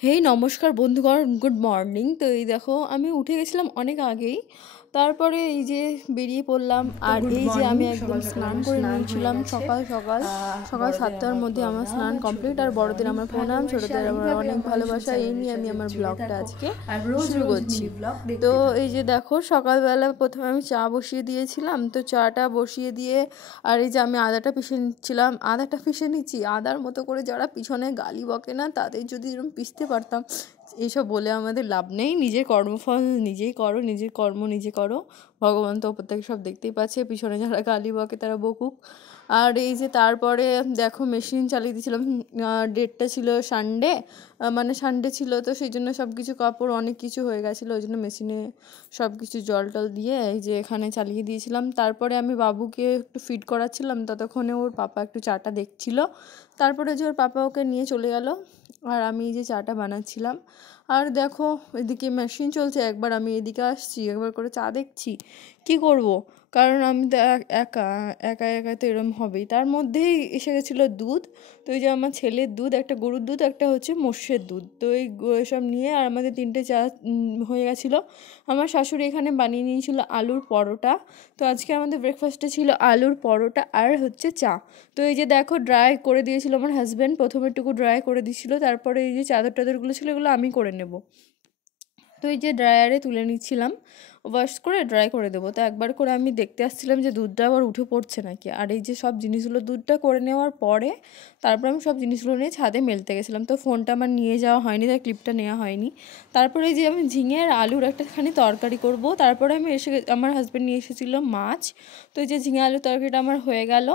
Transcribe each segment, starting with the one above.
হেই নমস্কার বন্ধুগণ, good morning. তো এই দেখো আমি উঠে গেছিলাম অনেক আগেই, তারপরে এই যে বেরিয়ে পড়লাম। তো আর গুড এই যে মর্নিং। আমি সকাল একদম সকাল স্নান আমার করে স্নান হয়ে নিয়েছিলাম গেছে। সকাল সকাল সকাল বড়দের 7টার আমার মধ্যে আমার প্রণাম, স্নান কমপ্লিট। ছোটদের আর আমার বড়দের অনেক আমার প্রণাম, ভালোবাসা। ছোটদের আমার এইভাবে অনেক আমার ভালোবাসা। এই সংসারের নিয়ে আমি সাথে আমার জুড়ে ব্লগটা থাকো আজকে আর রোজ শুরু রোজ করছি। মিনি ব্লগ তো দেখতে এই থাকো। যে দেখো সকালবেলা প্রথমে আমি চা বসিয়ে দিয়েছিলাম, তো চাটা বসিয়ে দিয়ে আর এই যে আমি আদাটা পিষে নিচ্ছিলাম। আদাটা পিষে নিচ্ছি আদার মতো করে, যারা পিছনে গালি বকে না তাদের যদি এরকম পিষতে পারতাম। এইসব বলে আমাদের লাভ নেই, নিজের কর্মফল নিজেই করো, নিজের কর্ম নিজে করো। ভগবান তো ওপর থেকে সব দেখতেই পাচ্ছে, পিছনে যারা গালি বকে তারা বকুক। আর এই যে তারপরে দেখো মেশিন চালিয়ে দিয়েছিলাম। ডেটটা ছিল সানডে, মানে সানডে ছিল, তো সেই জন্য সব কিছু কাপড় অনেক কিছু হয়ে গেছিলো, ওই জন্য মেশিনে সব কিছু জল টল দিয়ে এই যে এখানে চালিয়ে দিয়েছিলাম। তারপরে আমি বাবুকে একটু ফিড করাচ্ছিলাম, ততক্ষণে ওর পাপা একটু চাটা দেখছিল। তারপরে যে ওর পাপা ওকে নিয়ে চলে গেল, আর আমি এই যে চাটা বানাচ্ছিলাম। আর দেখো এদিকে মেশিন চলছে, একবার আমি এদিকে আসছি, একবার করে চা দেখছি। কি করব, কারণ আমি তো একা একা একা তো এরম হবেই। তার মধ্যেই এসে গেছিলো দুধ। তো এই যে আমার ছেলের দুধ, একটা গরুর দুধ, একটা হচ্ছে মোষের দুধ। তো এই সব নিয়ে আর আমাদের 3টে চা হয়ে গেছিলো। আমার শাশুড়ি এখানে বানিয়ে নিয়েছিল আলুর পরোটা। তো আজকে আমাদের ব্রেকফাস্টে ছিল আলুর পরোটা আর হচ্ছে চা। তো এই যে দেখো ড্রাই করে দিয়েছিল আমার হাজব্যান্ড, প্রথমে একটু ড্রাই করে দিয়েছিল, তারপরে এই যে চাদর টাদরগুলো ছিল এগুলো আমি করে নেব। তো এই যে ড্রায়ারে তুলে নিচ্ছিলাম, ওয়াশ করে ড্রাই করে দেবো। তো একবার করে আমি দেখতে আসছিলাম যে দুধটা আবার উঠে পড়ছে নাকি। আর এই যে সব জিনিসগুলো দুধটা করে নেওয়ার পরে তারপর আমি সব জিনিসগুলো নিয়ে ছাদে মেলতে গেছিলাম। তো ফোনটা আমার নিয়ে যাওয়া হয়নি, তাই ক্লিপটা নেওয়া হয়নি। তারপরে এই যে আমি ঝিঙে আর আলুর একটাখানি তরকারি করব। তারপরে আমি আমার হাজব্যান্ড নিয়ে এসেছিলো মাছ। তো এই যে ঝিঙে আলুর তরকারিটা আমার হয়ে গেল।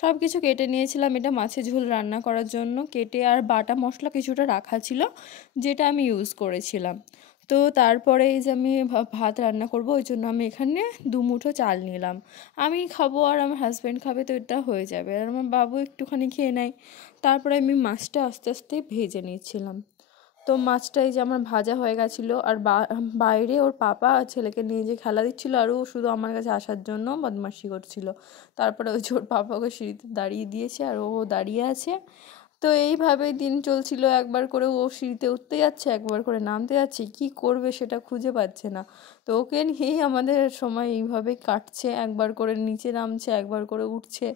সব কিছু কেটে নিয়েছিলাম, এটা মাছের ঝোল রান্না করার জন্য। কেটে আর বাটা মশলা কিছুটা রাখা ছিল, যেটা আমি ইউজ করেছিলাম। তো তারপরে এই যে আমি ভাত রান্না করব, ওই জন্য আমি এখানে 2 মুঠো চাল নিলাম। আমি খাবো আর আমার হাজব্যান্ড খাবে, তো এটা হয়ে যাবে। আর আমার বাবু একটুখানি খেয়ে নেয়। তারপরে আমি মাছটা আস্তে আস্তে ভেজে নিচ্ছিলাম। তো মাছটা এই যে আমার ভাজা হয়ে গেছিলো। আর বাইরে ওর পাপা ছেলেকে নিয়ে যে খেলা দিচ্ছিলো, আর ও শুধু আমার কাছে আসার জন্য বদমাশি করছিল। তারপরে ওই যে ওর পাপা ওকে সিঁড়িতে দাঁড়িয়ে দিয়েছে, আর ও দাঁড়িয়ে আছে। তো এইভাবেই দিন চলছিল, একবার করে ও সিঁড়িতে উঠতে যাচ্ছে, একবার করে নামতে যাচ্ছে, কি করবে সেটা খুঁজে পাচ্ছে না। তো ওকে নিয়েই আমাদের সময় এইভাবেই কাটছে, একবার করে নিচে নামছে, একবার করে উঠছে,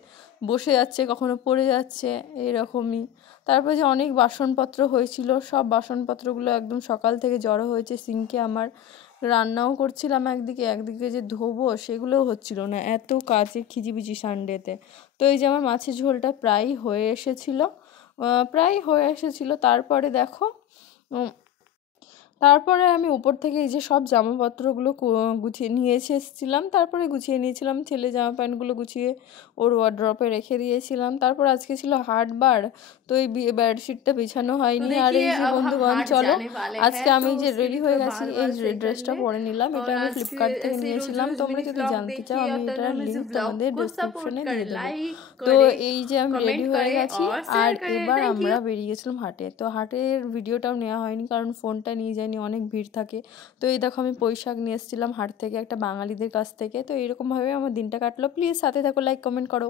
বসে যাচ্ছে, কখনো পড়ে যাচ্ছে, এইরকমই। তারপরে যে অনেক বাসনপত্র হয়েছিল, সব বাসনপত্রগুলো একদম সকাল থেকে জড়ো হয়েছে সিঙ্কে আমার। রান্নাও করছিলাম একদিকে, একদিকে যে ধোবো সেগুলোও হচ্ছিল না, এত কাজের খিজিবিজি সানডেতে। তো এই যে আমার মাছের ঝোলটা প্রায় হয়ে এসেছিলো। তারপরে দেখো তারপরে আমি উপর থেকে এই যে সব জামাপত্রগুলো গুছিয়ে নিয়ে এসেছিলাম, তারপরে গুছিয়ে নিয়েছিলাম। ছেলে জামা প্যান্টগুলো গুছিয়ে ওর ওয়ার্ড্রপে রেখে দিয়েছিলাম। তারপর আজকে ছিল হাটবার, তো এই বেডশিটটা বিছানো तो হয়নি। আর এই देखिए যে अब हम বন্ধুগণ हाट চলো, जाने वाले हैं, আজকে तो আমি যে उसके রেডি लिए হয়ে थोड़ा গেছি, बाल এই बाल सही कर ড্রেসটা ले। পরে নিলাম। এটা और আমি आज ফ্লিপকার্ট থেকে ऐसे रोज নিয়েছিলাম, रोज তোমরা मिनी যদি व्लॉग জানতে চাও देखिए আমি और এটার तनुजा লিঙ্ক म्यूजिक व्लॉग তোমাদের को सपोर्ट ডেসক্রিপশনে দিয়ে करे, দেবো। लाइक তো करे, এই যে আমি রেডি कमेंट হয়ে करे গেছি। और আর शेयर करे। এবার थैंक আমরা यू। বেরিয়ে গেছিলাম হাটে। তো হাটের ভিডিওটাও নেওয়া হয়নি, কারণ ফোনটা নিয়ে যাইনি, অনেক ভিড় থাকে। তো এই দেখো আমি পুঁইশাক নিয়ে এসেছিলাম হাট থেকে, একটা বাঙালিদের কাছ থেকে। তো এরকমভাবে আমার দিনটা কাটলো। প্লিজ সাথে থাকো, লাইক কমেন্ট করো।